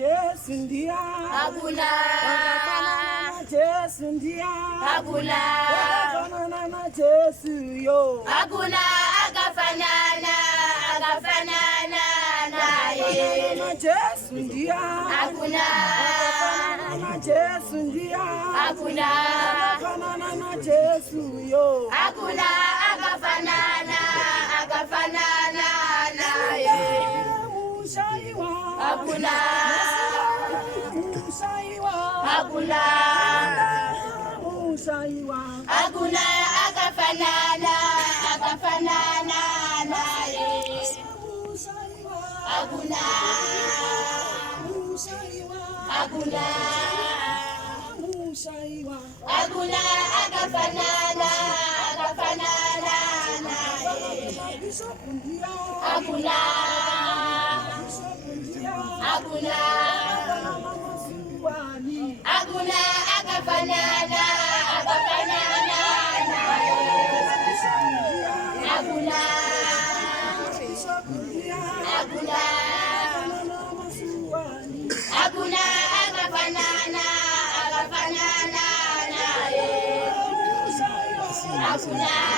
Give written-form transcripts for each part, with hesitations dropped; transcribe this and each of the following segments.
Yesu ndia hakuna Yesu ndia hakuna akafanana na Yesu yo hakuna akafanana naye Yesu ndia hakuna Yesu ndia hakuna akafanana na Yesu yo hakuna akafanana naye hakuna hakuna akafanana naye hakuna hakuna akafanana naye hakuna hakuna akafanana naye hakuna hakuna akafanana naye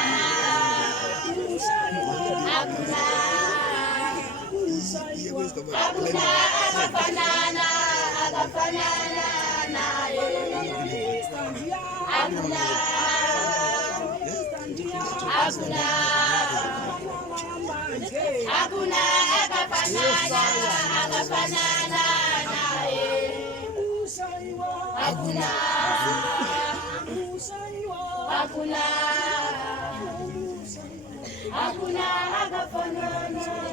hakuna akafanana naye hakuna akafanana naye hakuna akafanana